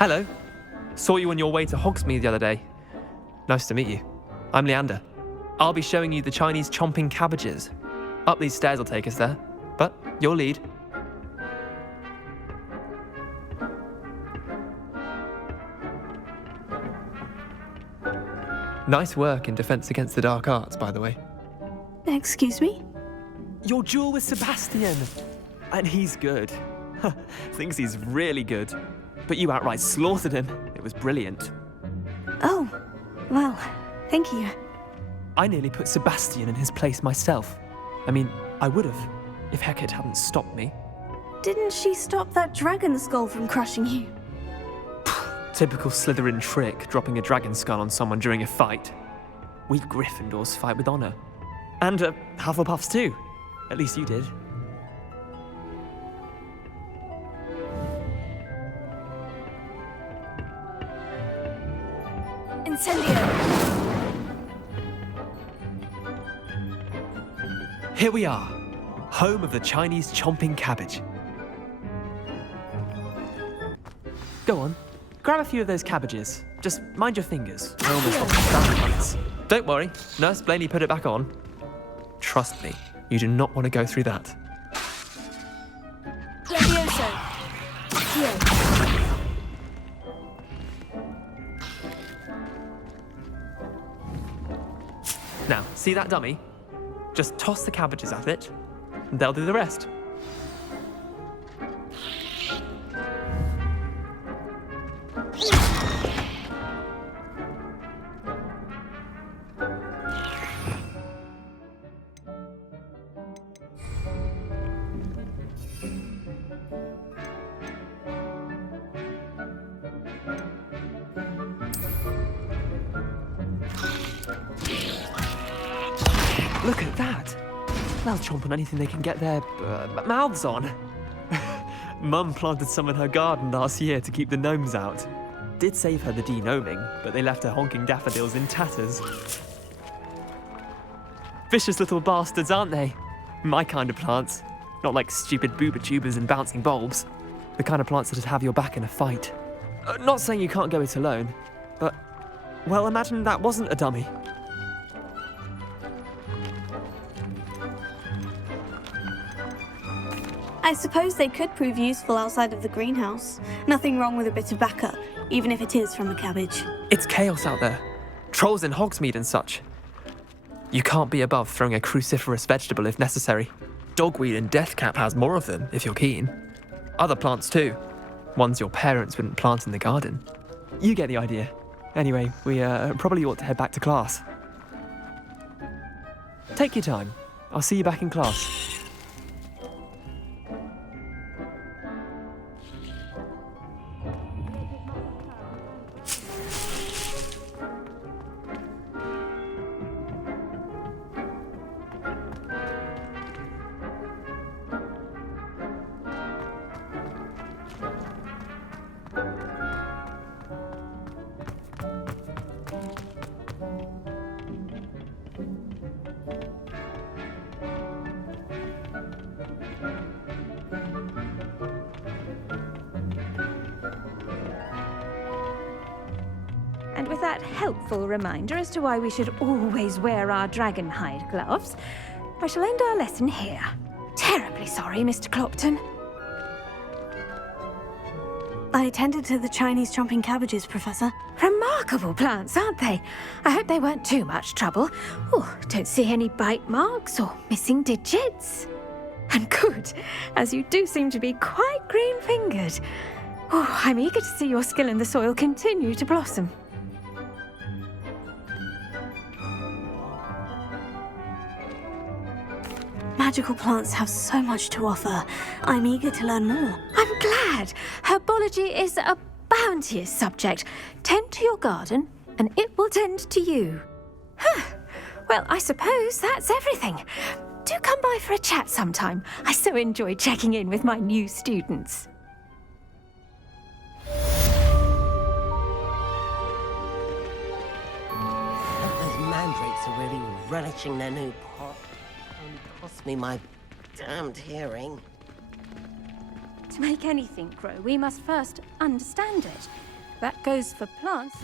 Hello. Saw you on your way to Hogsmeade the other day. Nice to meet you. I'm Leander. I'll be showing you the Chinese chomping cabbages. Up these stairs will take us there, but your lead. Nice work in Defense Against the Dark Arts, by the way. Excuse me? Your duel with Sebastian! And he's good. Thinks he's really good. But you outright slaughtered him. It was brilliant. Oh, well, thank you. I nearly put Sebastian in his place myself. I mean, I would have, if Hecate hadn't stopped me. Didn't she stop that dragon skull from crushing you? Typical Slytherin trick, dropping a dragon skull on someone during a fight. We Gryffindors fight with honor. And Hufflepuffs too. At least you did. Incendio! Here we are, home of the Chinese chomping cabbage. Go on, grab a few of those cabbages. Just mind your fingers. I almost got the once. Don't worry, Nurse Blaney put it back on. Trust me, you do not want to go through that. Levioso! Here. Now, see that dummy? Just toss the cabbages at it, and they'll do the rest. Look at that! They'll chomp on anything they can get their mouths on. Mum planted some in her garden last year to keep the gnomes out. Did save her the de-gnoming, but they left her honking daffodils in tatters. Vicious little bastards, aren't they? My kind of plants. Not like stupid booba tubers and bouncing bulbs. The kind of plants that'd have your back in a fight. Not saying you can't go it alone, but, well, imagine that wasn't a dummy. I suppose they could prove useful outside of the greenhouse. Nothing wrong with a bit of backup, even if it is from a cabbage. It's chaos out there. Trolls in Hogsmeade and such. You can't be above throwing a cruciferous vegetable if necessary. Dogweed and deathcap has more of them, if you're keen. Other plants too. Ones your parents wouldn't plant in the garden. You get the idea. Anyway, we probably ought to head back to class. Take your time. I'll see you back in class. And with that helpful reminder as to why we should always wear our dragon hide gloves, I shall end our lesson here. Terribly sorry, Mr. Clopton. I tended to the Chinese chomping cabbages, Professor. Remarkable plants, aren't they? I hope they weren't too much trouble. Oh, don't see any bite marks or missing digits. And good, as you do seem to be quite green-fingered. Oh, I'm eager to see your skill in the soil continue to blossom. Magical plants have so much to offer. I'm eager to learn more. I'm glad. Herbology is a bounteous subject. Tend to your garden, and it will tend to you. Well, I suppose that's everything. Do come by for a chat sometime. I so enjoy checking in with my new students. Those mandrakes are really relishing their new pot. Only cost me my damned hearing. To make anything grow, we must first understand it. That goes for plants.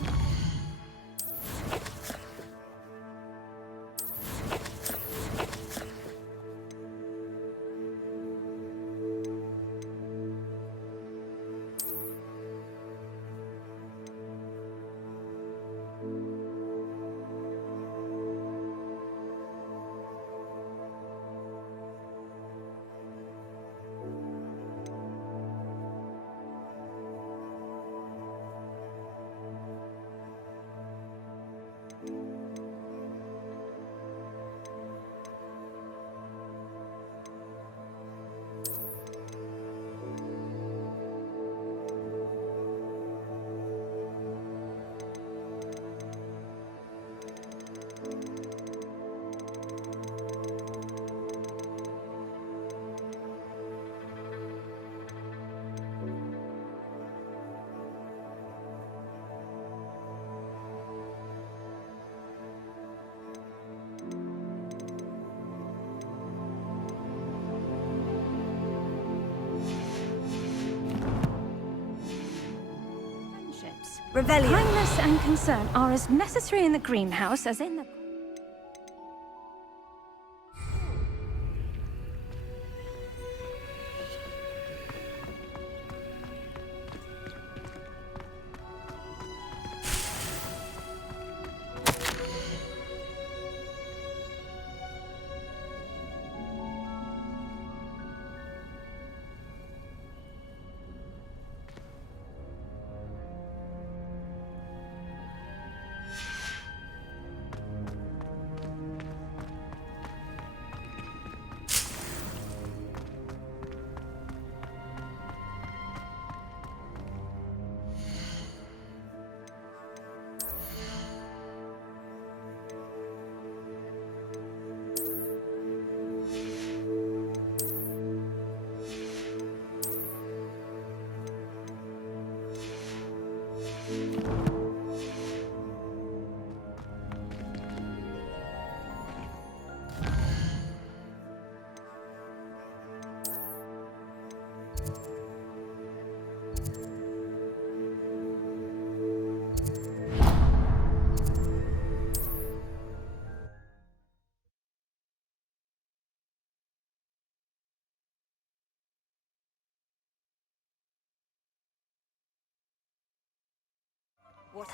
Revelio. Kindness and concern are as necessary in the greenhouse as in the...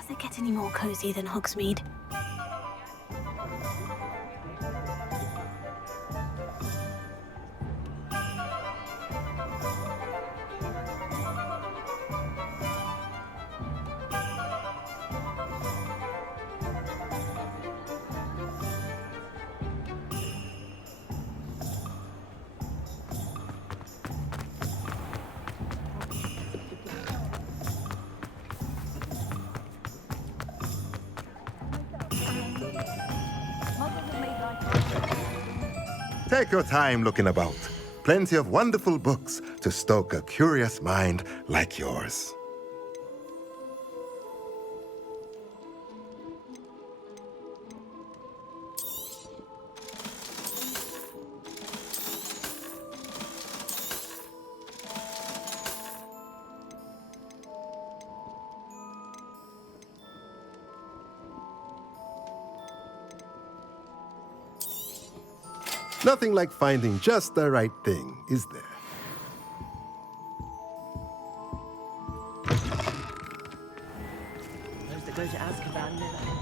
Does it get any more cozy than Hogsmeade? Take your time looking about. Plenty of wonderful books to stoke a curious mind like yours. Nothing like finding just the right thing, is there? Those that go to Azkaban never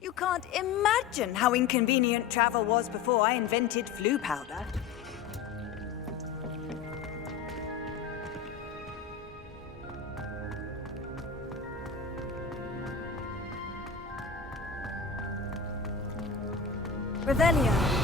You can't imagine how inconvenient travel was before I invented flu powder. Revelio.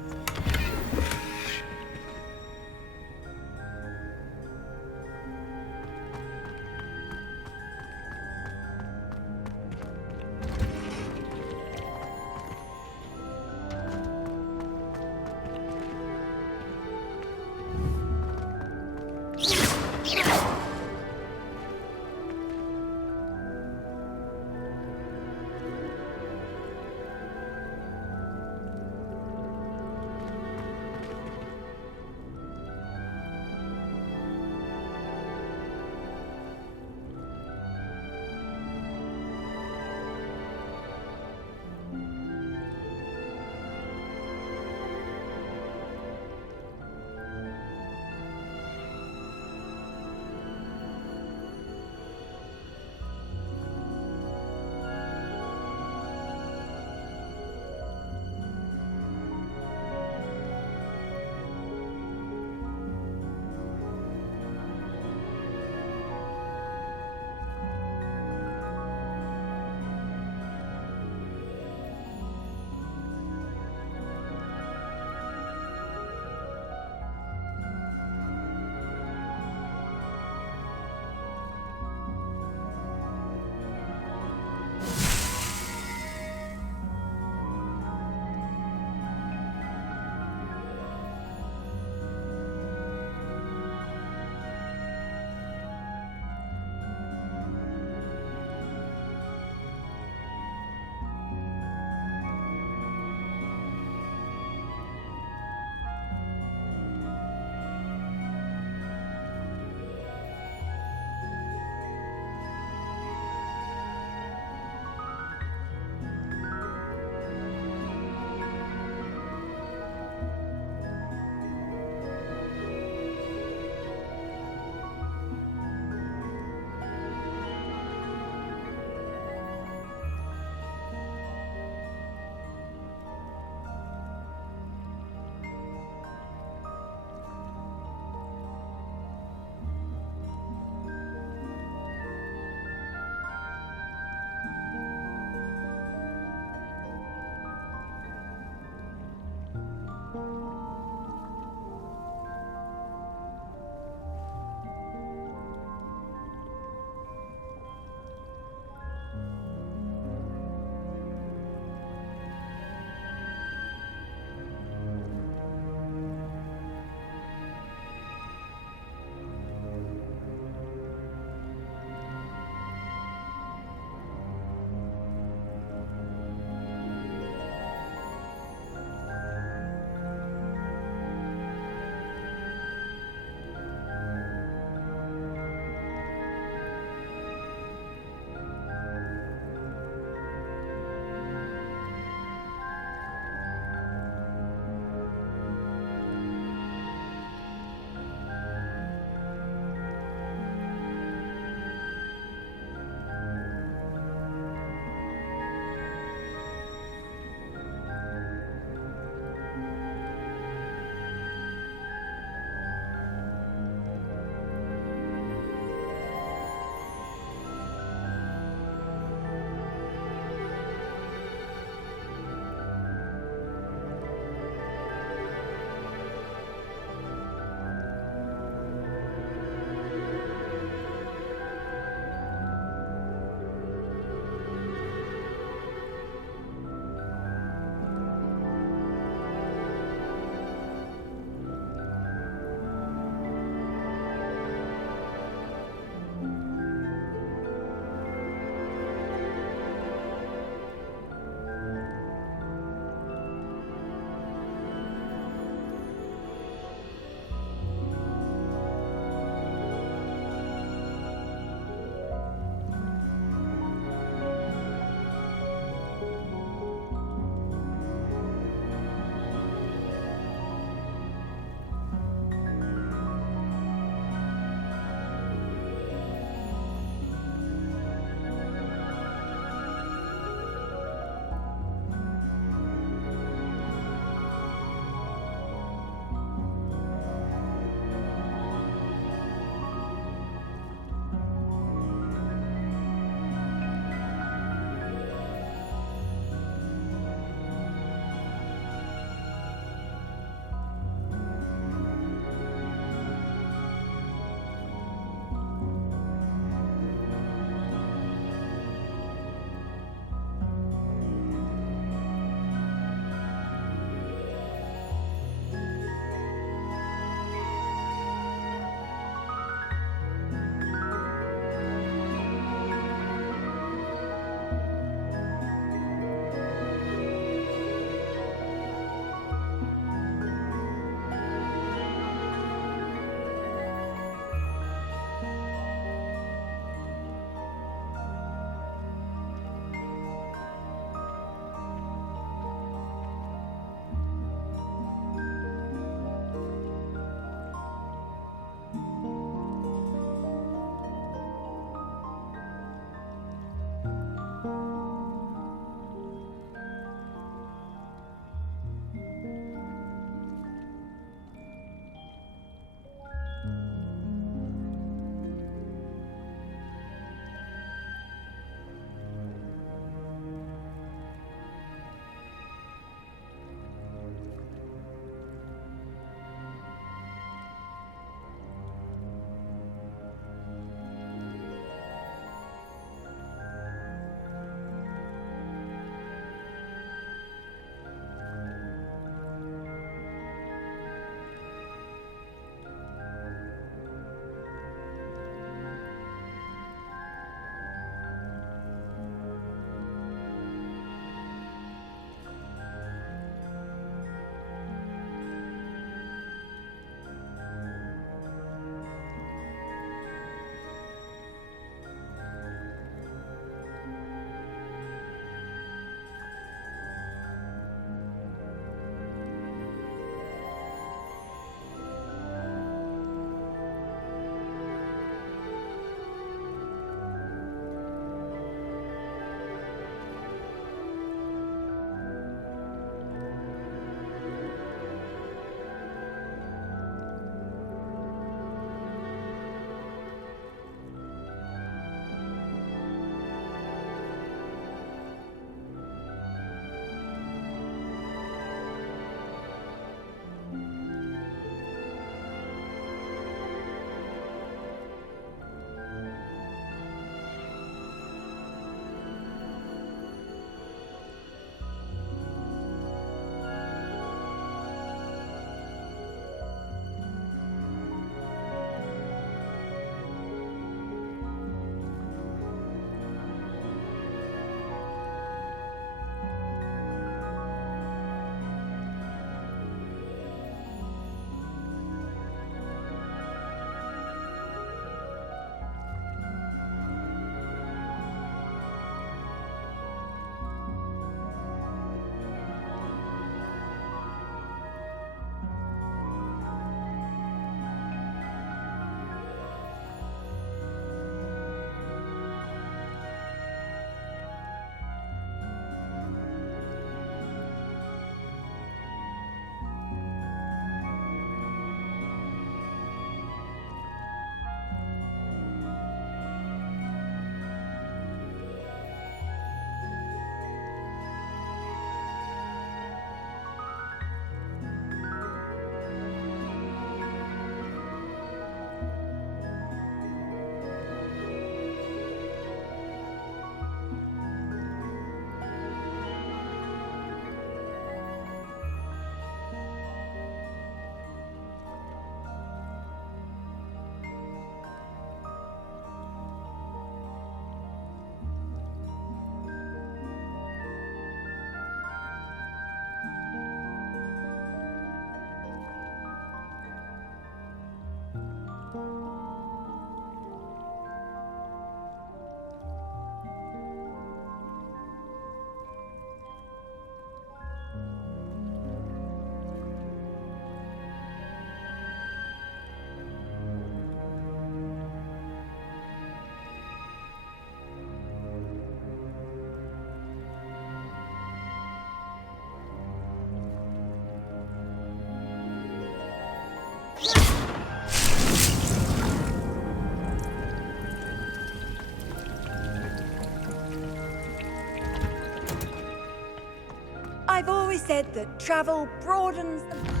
I've always said that travel broadens the...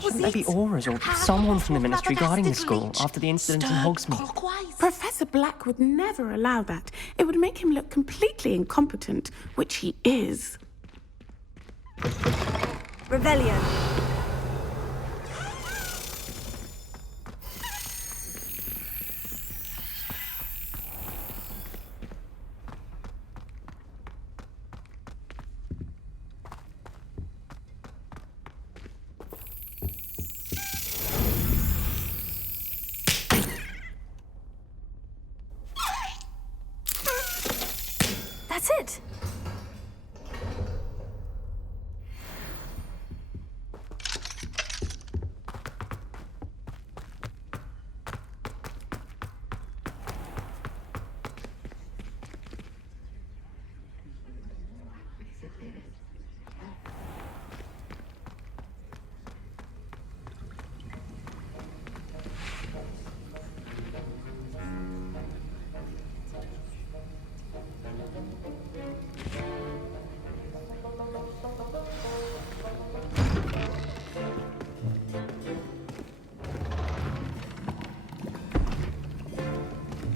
Shouldn't there be auras or someone from the Ministry guarding the school after the incident in Hogsmeade? Professor Black would never allow that. It would make him look completely incompetent, which he is. Revelio. That's it.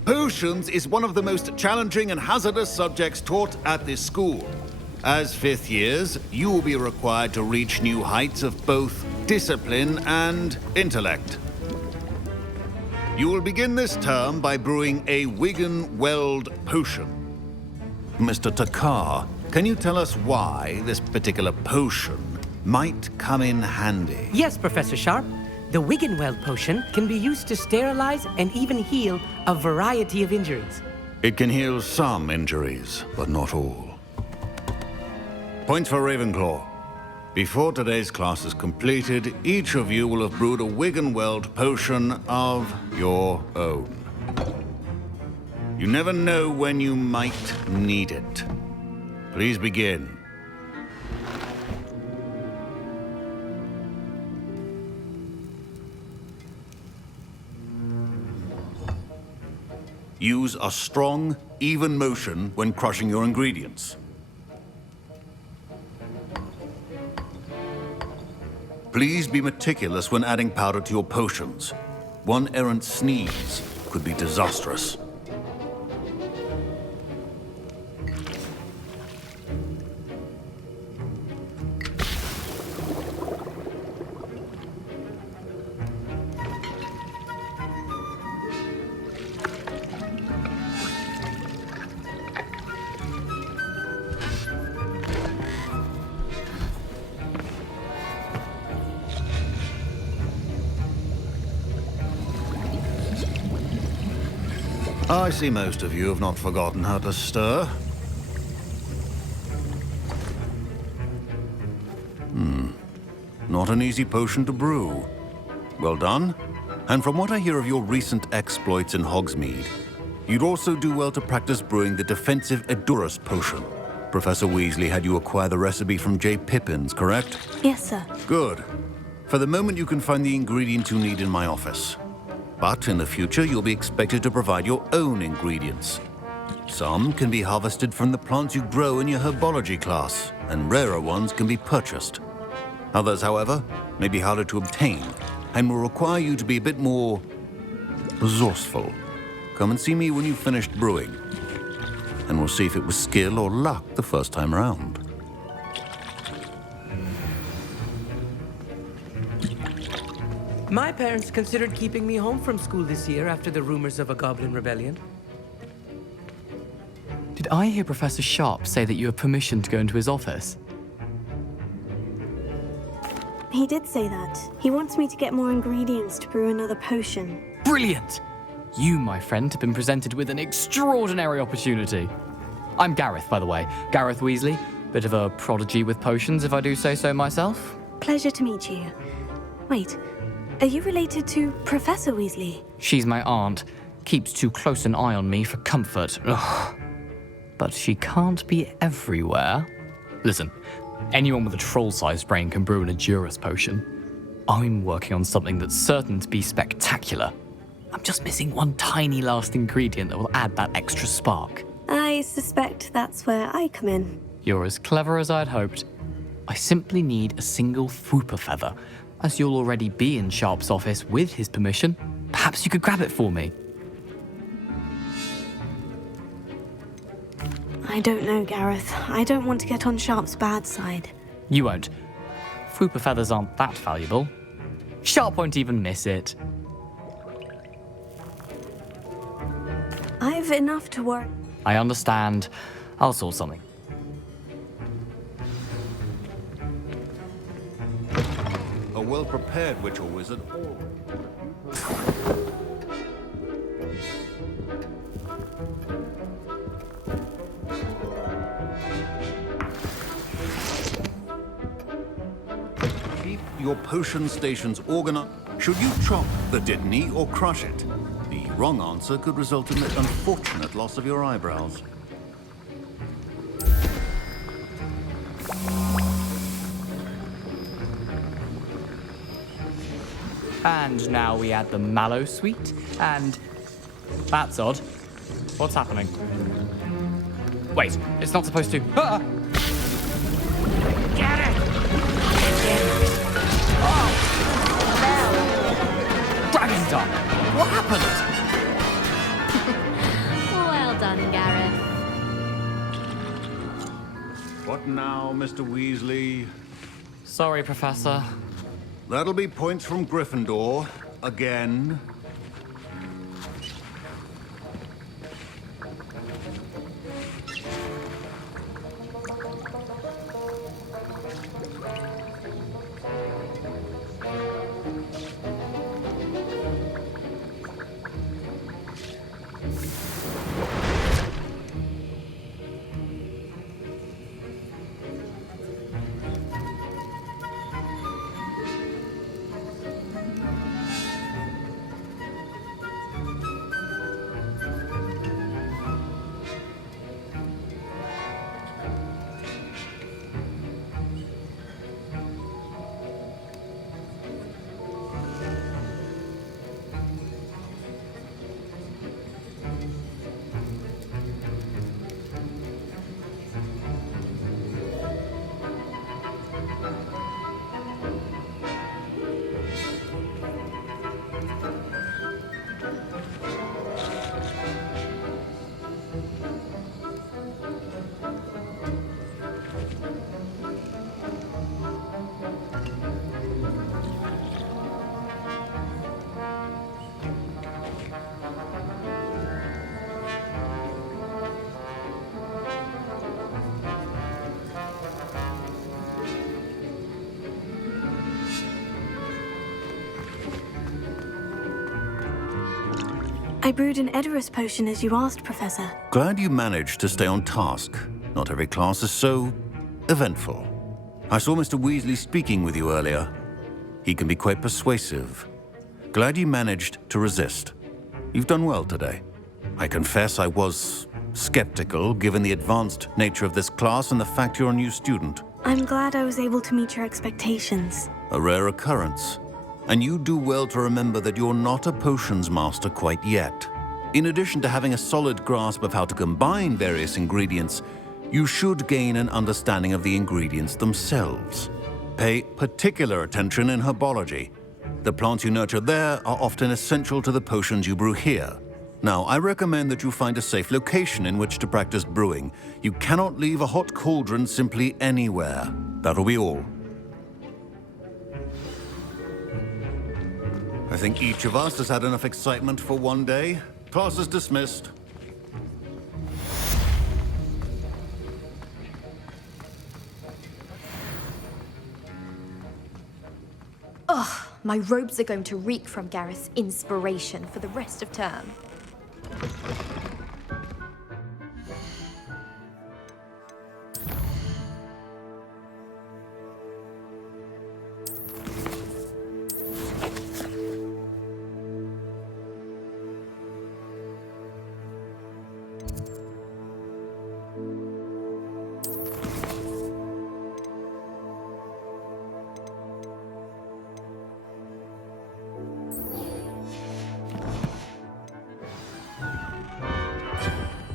Potions is one of the most challenging and hazardous subjects taught at this school. As fifth years, you will be required to reach new heights of both discipline and intellect. You will begin this term by brewing a Wiggenweld potion. Mr. Takar, can you tell us why this particular potion might come in handy? Yes, Professor Sharp. The Wiggenweld potion can be used to sterilize and even heal a variety of injuries. It can heal some injuries, but not all. Points for Ravenclaw. Before today's class is completed, each of you will have brewed a Wiggenweld potion of your own. You never know when you might need it. Please begin. Use a strong, even motion when crushing your ingredients. Please be meticulous when adding powder to your potions. One errant sneeze could be disastrous. I see most of you have not forgotten how to stir. Not an easy potion to brew. Well done. And from what I hear of your recent exploits in Hogsmeade, you'd also do well to practice brewing the defensive Edurus potion. Professor Weasley had you acquire the recipe from J. Pippins, correct? Yes, sir. Good. For the moment, you can find the ingredients you need in my office. But in the future, you'll be expected to provide your own ingredients. Some can be harvested from the plants you grow in your herbology class, and rarer ones can be purchased. Others, however, may be harder to obtain, and will require you to be a bit more resourceful. Come and see me when you've finished brewing, and we'll see if it was skill or luck the first time around. My parents considered keeping me home from school this year after the rumors of a goblin rebellion. Did I hear Professor Sharp say that you have permission to go into his office? He did say that. He wants me to get more ingredients to brew another potion. Brilliant! You, my friend, have been presented with an extraordinary opportunity. I'm Gareth, by the way. Gareth Weasley. Bit of a prodigy with potions, if I do say so myself. Pleasure to meet you. Wait, are you related to Professor Weasley? She's my aunt. Keeps too close an eye on me for comfort. Ugh. But she can't be everywhere. Listen, anyone with a troll-sized brain can brew an Edurus potion. I'm working on something that's certain to be spectacular. I'm just missing one tiny last ingredient that will add that extra spark. I suspect that's where I come in. You're as clever as I'd hoped. I simply need a single Fwooper feather. As you'll already be in Sharp's office with his permission, perhaps you could grab it for me. I don't know, Gareth. I don't want to get on Sharp's bad side. You won't. Fwooper feathers aren't that valuable. Sharp won't even miss it. I've enough to worry. I understand. I'll sort something. A well-prepared witch or wizard. Keep your potion stations organized. Should you chop the Dittany or crush it? The wrong answer could result in the unfortunate loss of your eyebrows. And now we add the mallow sweet, and... That's odd. What's happening? Wait, it's not supposed to... Ah! Get it! Oh! Dragon Dog! What happened? Well done, Gareth. What now, Mr. Weasley? Sorry, Professor. That'll be points from Gryffindor. Again. I brewed an Edurus potion as you asked, Professor. Glad you managed to stay on task. Not every class is so eventful. I saw Mr. Weasley speaking with you earlier. He can be quite persuasive. Glad you managed to resist. You've done well today. I confess I was skeptical, given the advanced nature of this class and the fact you're a new student. I'm glad I was able to meet your expectations. A rare occurrence. And you do well to remember that you're not a potions master quite yet. In addition to having a solid grasp of how to combine various ingredients, you should gain an understanding of the ingredients themselves. Pay particular attention in herbology. The plants you nurture there are often essential to the potions you brew here. Now, I recommend that you find a safe location in which to practice brewing. You cannot leave a hot cauldron simply anywhere. That'll be all. I think each of us has had enough excitement for one day. Class is dismissed. My robes are going to reek from Gareth's inspiration for the rest of term.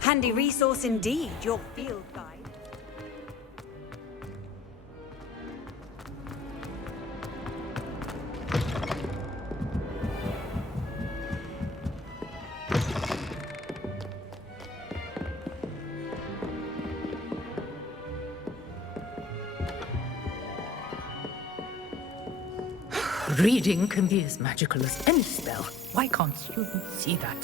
Handy resource indeed, your field guide. Reading can be as magical as any spell. Why can't students see that?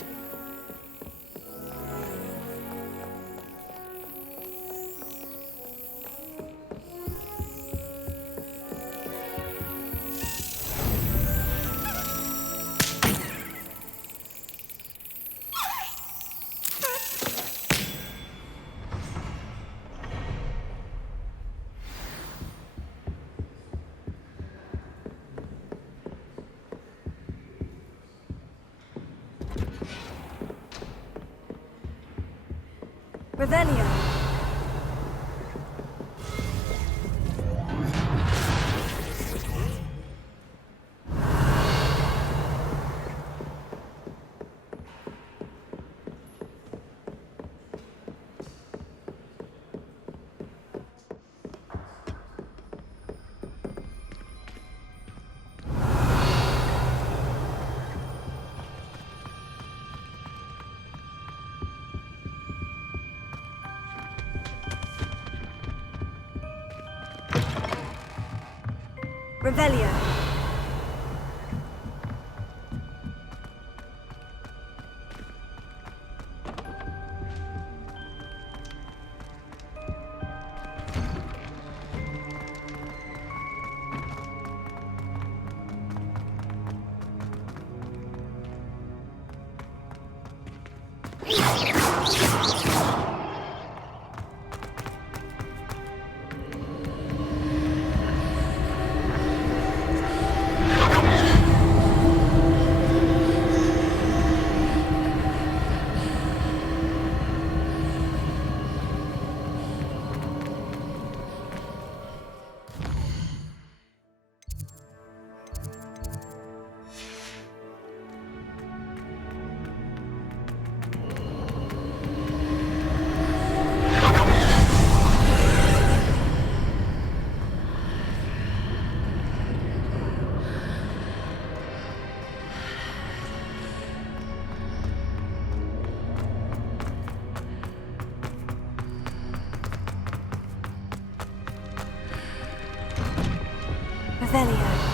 Revelio. Revelio. Revelio.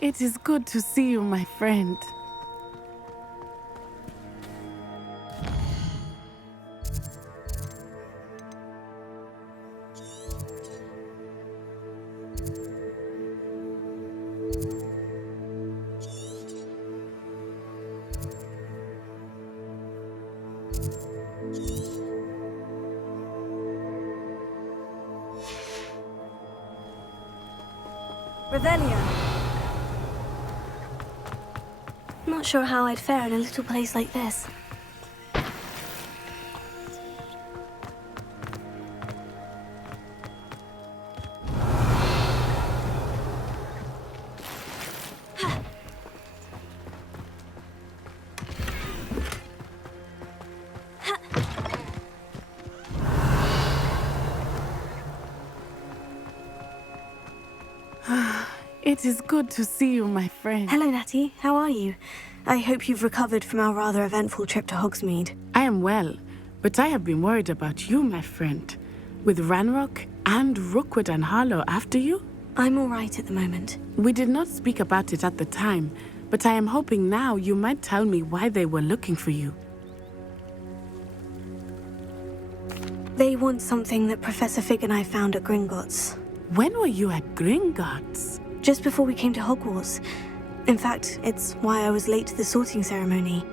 It is good to see you, my friend. Revelio. not sure how I'd fare in a little place like this. It is good to see you, my friend. Hello, Natty. How are you? I hope you've recovered from our rather eventful trip to Hogsmeade. I am well, but I have been worried about you, my friend. With Ranrock and Rookwood and Harlow after you? I'm all right at the moment. We did not speak about it at the time, but I am hoping now you might tell me why they were looking for you. They want something that Professor Fig and I found at Gringotts. When were you at Gringotts? Just before we came to Hogwarts. In fact, it's why I was late to the sorting ceremony.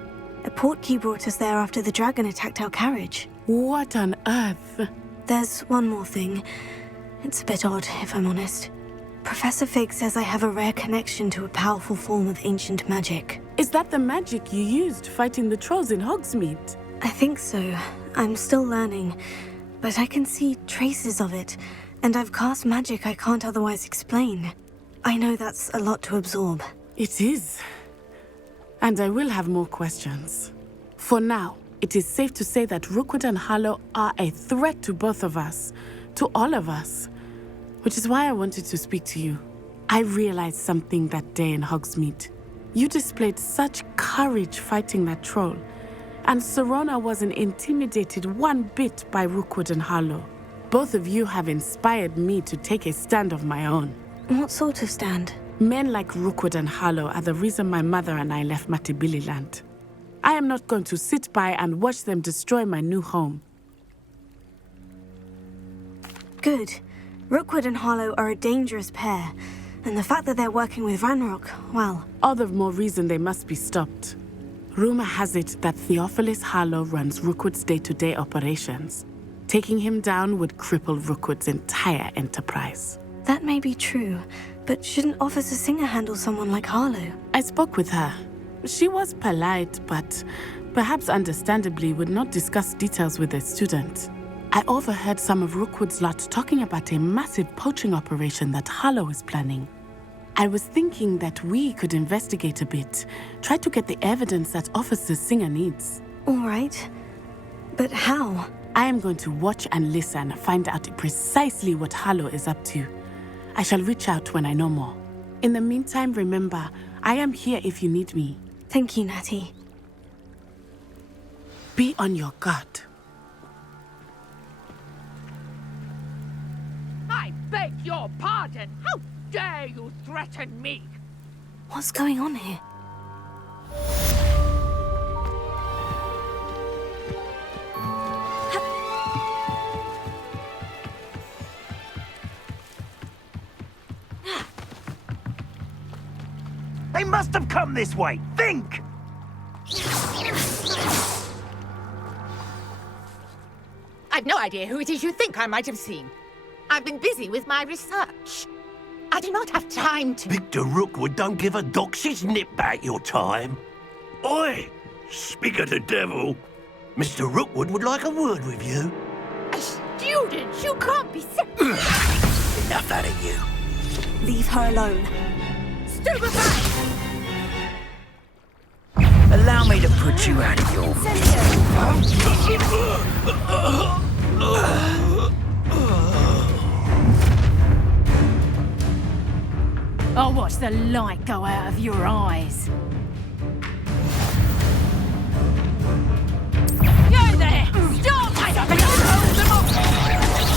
A portkey brought us there after the dragon attacked our carriage. What on earth? There's one more thing. It's a bit odd, if I'm honest. Professor Fig says I have a rare connection to a powerful form of ancient magic. Is that the magic you used fighting the trolls in Hogsmeade? I think so. I'm still learning, but I can see traces of it, and I've cast magic I can't otherwise explain. I know that's a lot to absorb. It is. And I will have more questions. For now, it is safe to say that Rookwood and Harlow are a threat to both of us, to all of us, which is why I wanted to speak to you. I realized something that day in Hogsmeade. You displayed such courage fighting that troll, and Serona wasn't intimidated one bit by Rookwood and Harlow. Both of you have inspired me to take a stand of my own. What sort of stand? Men like Rookwood and Harlow are the reason my mother and I left Matabeleland. I am not going to sit by and watch them destroy my new home. Good. Rookwood and Harlow are a dangerous pair, and the fact that they're working with Ranrock, well... All the more reason they must be stopped. Rumor has it that Theophilus Harlow runs Rookwood's day-to-day operations. Taking him down would cripple Rookwood's entire enterprise. That may be true, but shouldn't Officer Singer handle someone like Harlow? I spoke with her. She was polite, but perhaps understandably would not discuss details with a student. I overheard some of Rookwood's lot talking about a massive poaching operation that Harlow is planning. I was thinking that we could investigate a bit, try to get the evidence that Officer Singer needs. All right. But how? I am going to watch and listen, find out precisely what Harlow is up to. I shall reach out when I know more. In the meantime, remember, I am here if you need me. Thank you, Natty. Be on your guard. I beg your pardon. How dare you threaten me? What's going on here? They must have come this way. Think! I've no idea who it is you think I might have seen. I've been busy with my research. I do not have time to... Victor Rookwood don't give a doxy's nip back your time. Oi! Speak of the devil. Mr. Rookwood would like a word with you. A student? You can't be... Enough out of you. Leave her alone. Stupefy! Allow me to put you out of your... I'll watch the light go out of your eyes. Go there! Stop!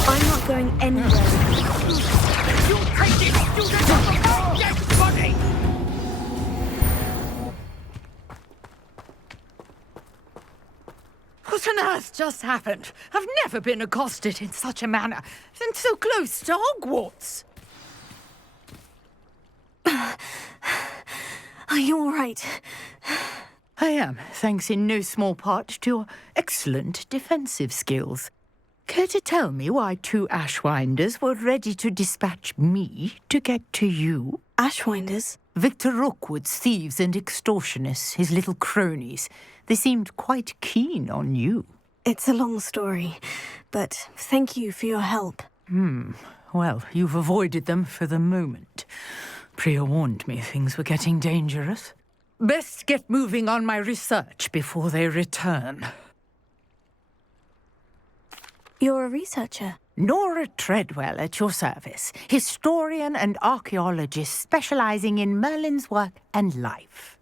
I'm not going anywhere. You take it! You get off the dead body! What on earth just happened? I've never been accosted in such a manner, and so close to Hogwarts. Are you all right? I am, thanks in no small part to your excellent defensive skills. Care to tell me why two Ashwinders were ready to dispatch me to get to you? Ashwinders? Victor Rookwood's thieves and extortionists, his little cronies. They seemed quite keen on you. It's a long story, but thank you for your help. Well, you've avoided them for the moment. Priya warned me things were getting dangerous. Best get moving on my research before they return. You're a researcher? Nora Treadwell at your service, historian and archaeologist specializing in Merlin's work and life.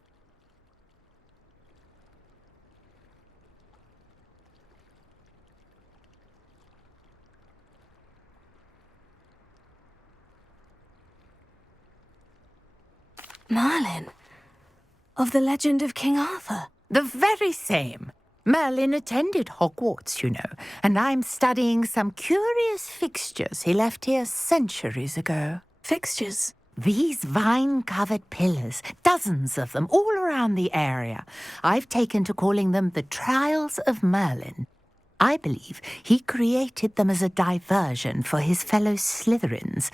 Merlin? Of the legend of King Arthur? The very same. Merlin attended Hogwarts, you know, and I'm studying some curious fixtures he left here centuries ago. Fixtures? These vine-covered pillars, dozens of them, all around the area. I've taken to calling them the Trials of Merlin. I believe he created them as a diversion for his fellow Slytherins.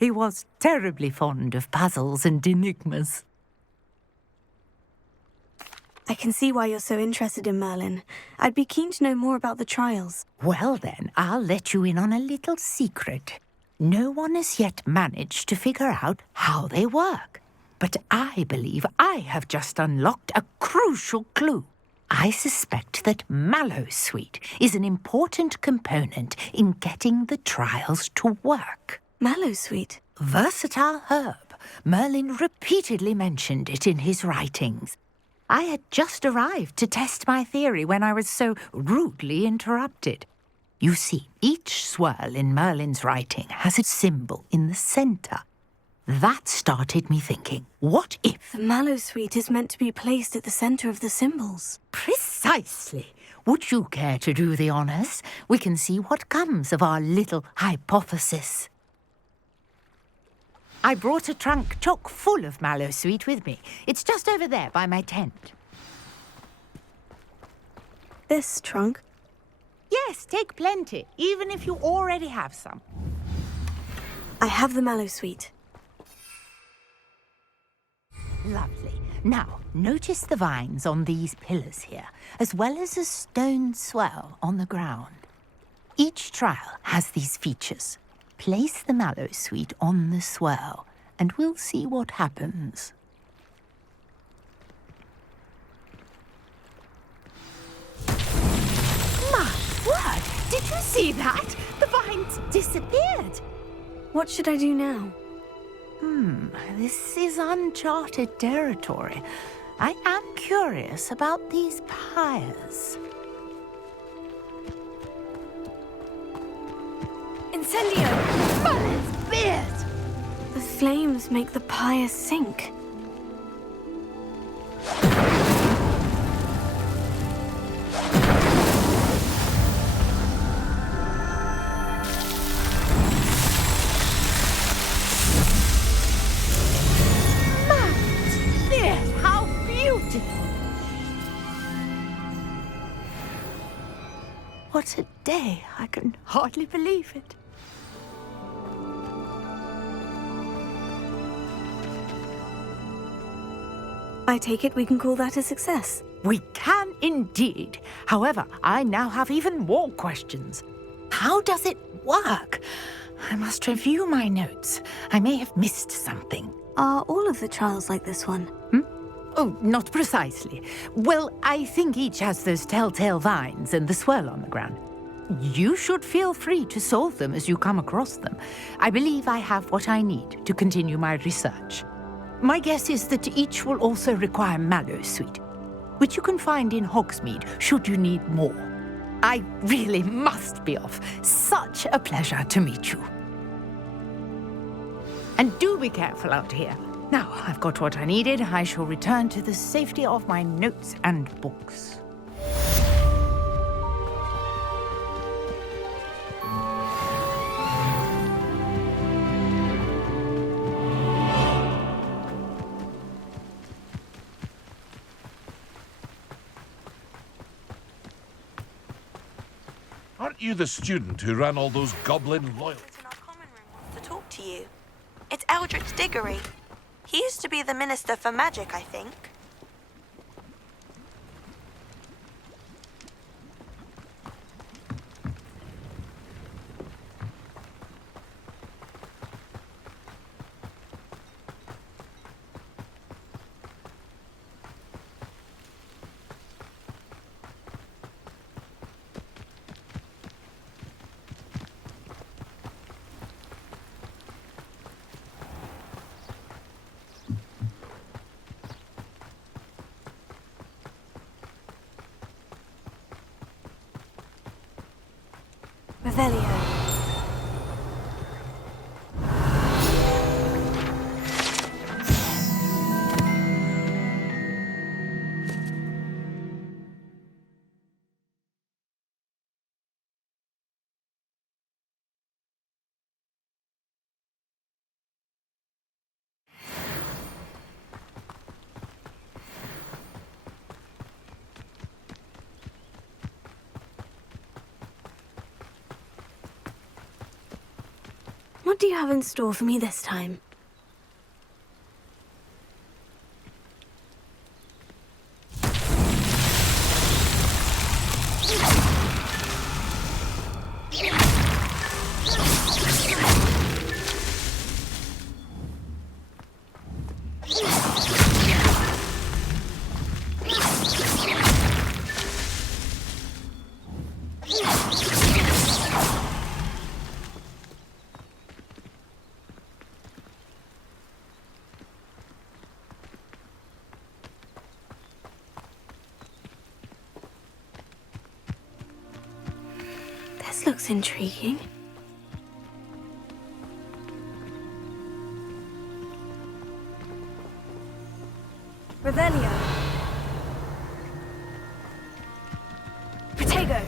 He was terribly fond of puzzles and enigmas. I can see why you're so interested in Merlin. I'd be keen to know more about the trials. Well then, I'll let you in on a little secret. No one has yet managed to figure out how they work. But I believe I have just unlocked a crucial clue. I suspect that Mallowsweet is an important component in getting the trials to work. Mallowsweet? Versatile herb. Merlin repeatedly mentioned it in his writings. I had just arrived to test my theory when I was so rudely interrupted. You see, each swirl in Merlin's writing has a symbol in the centre. That started me thinking, what if... The Mallowsweet is meant to be placed at the centre of the symbols. Precisely. Would you care to do the honours? We can see what comes of our little hypothesis. I brought a trunk chock full of Mallowsweet with me. It's just over there by my tent. This trunk? Yes, take plenty, even if you already have some. I have the Mallowsweet. Lovely. Now, notice the vines on these pillars here, as well as a stone swell on the ground. Each trial has these features. Place the Mallowsweet on the swell, and we'll see what happens. My word! Did you see that? The vines disappeared. What should I do now? This is uncharted territory. I am curious about these pyres. Incendio! Merlin's beard! The flames make the pyre sink. What a day! I can hardly believe it. I take it we can call that a success. We can indeed. However, I now have even more questions. How does it work? I must review my notes. I may have missed something. Are all of the trials like this one? Oh, not precisely. Well, I think each has those telltale vines and the swirl on the ground. You should feel free to solve them as you come across them. I believe I have what I need to continue my research. My guess is that each will also require Mallowsweet, which you can find in Hogsmeade should you need more. I really must be off. Such a pleasure to meet you. And do be careful out here. Now I've got what I needed, I shall return to the safety of my notes and books. Aren't you the student who ran all those goblin loyal? To talk to you. It's Eldritch Diggory. He used to be the Minister for Magic, I think. Revelio. What do you have in store for me this time? This looks intriguing. Revelio. Protego.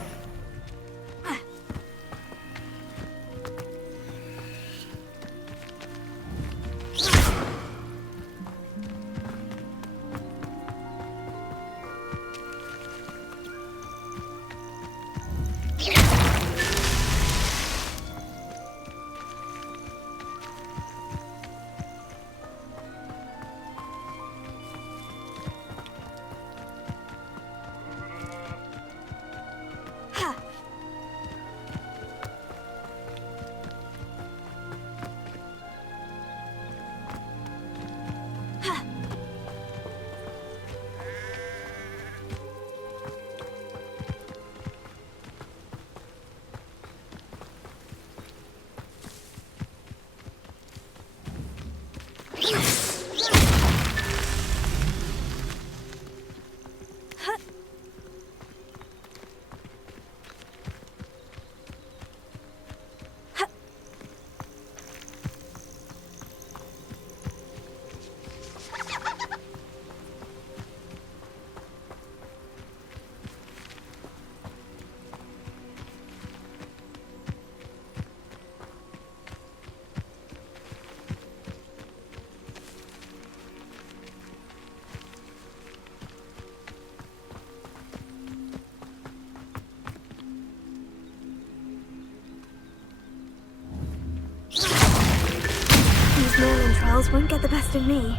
These Merlin trials won't get the best of me.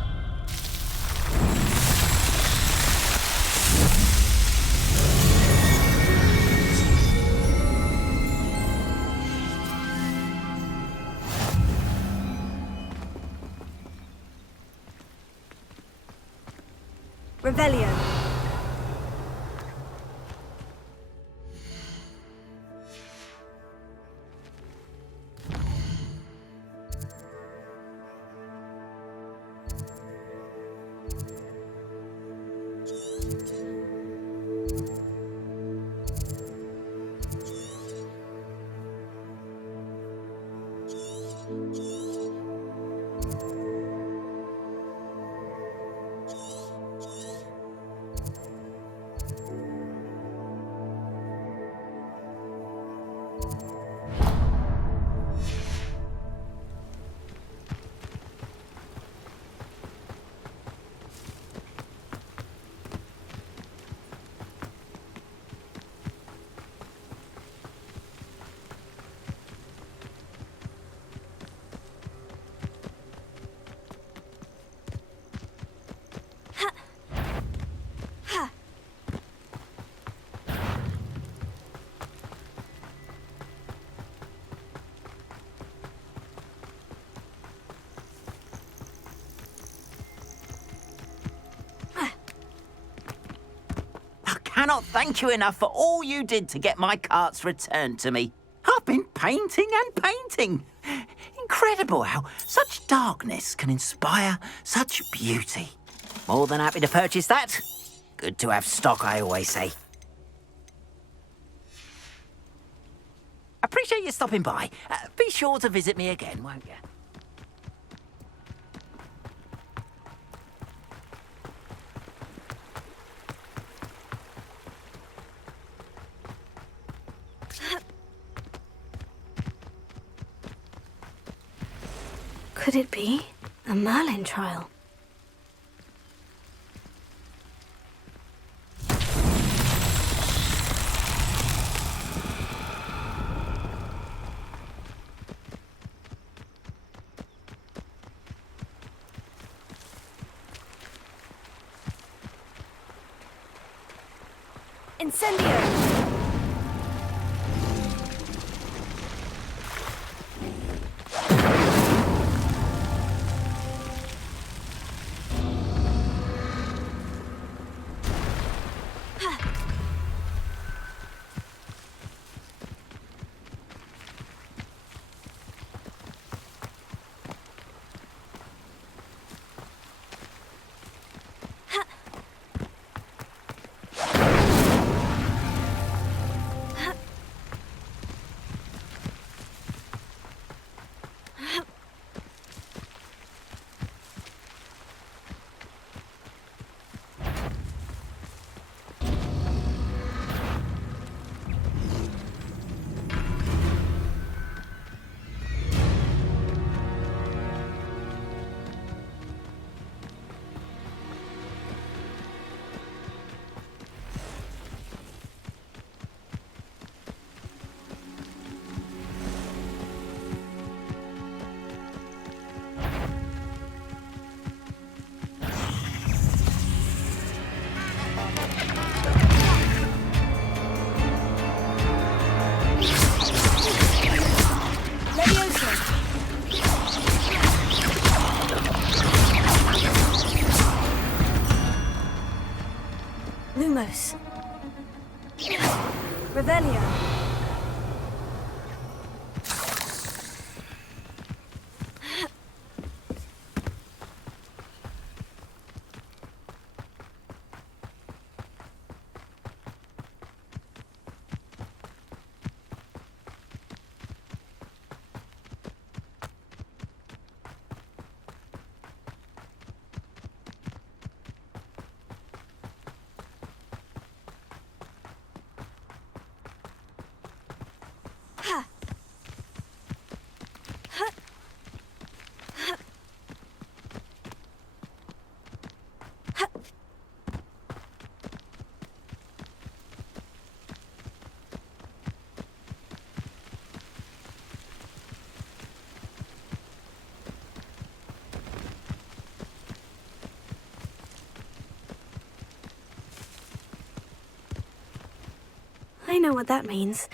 Revelio. cannot thank you enough for all you did to get my carts returned to me. I've been painting and painting. Incredible how such darkness can inspire such beauty. More than happy to purchase that. Good to have stock, I always say. Appreciate you stopping by. Be sure to visit me again, won't you? Could it be a Merlin trial? Incendio! Lumos. Revelio. I know what that means.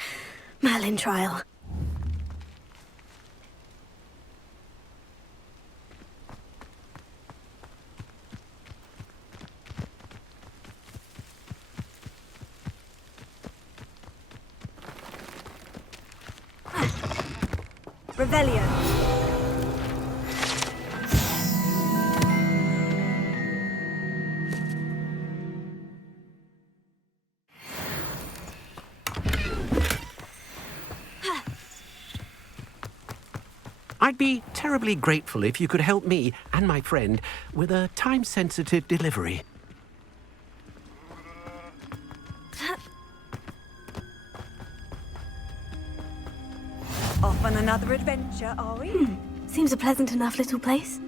Merlin trial. Revelio. I'd be terribly grateful if you could help me and my friend with a time-sensitive delivery. Off on another adventure, are we? Seems a pleasant enough little place.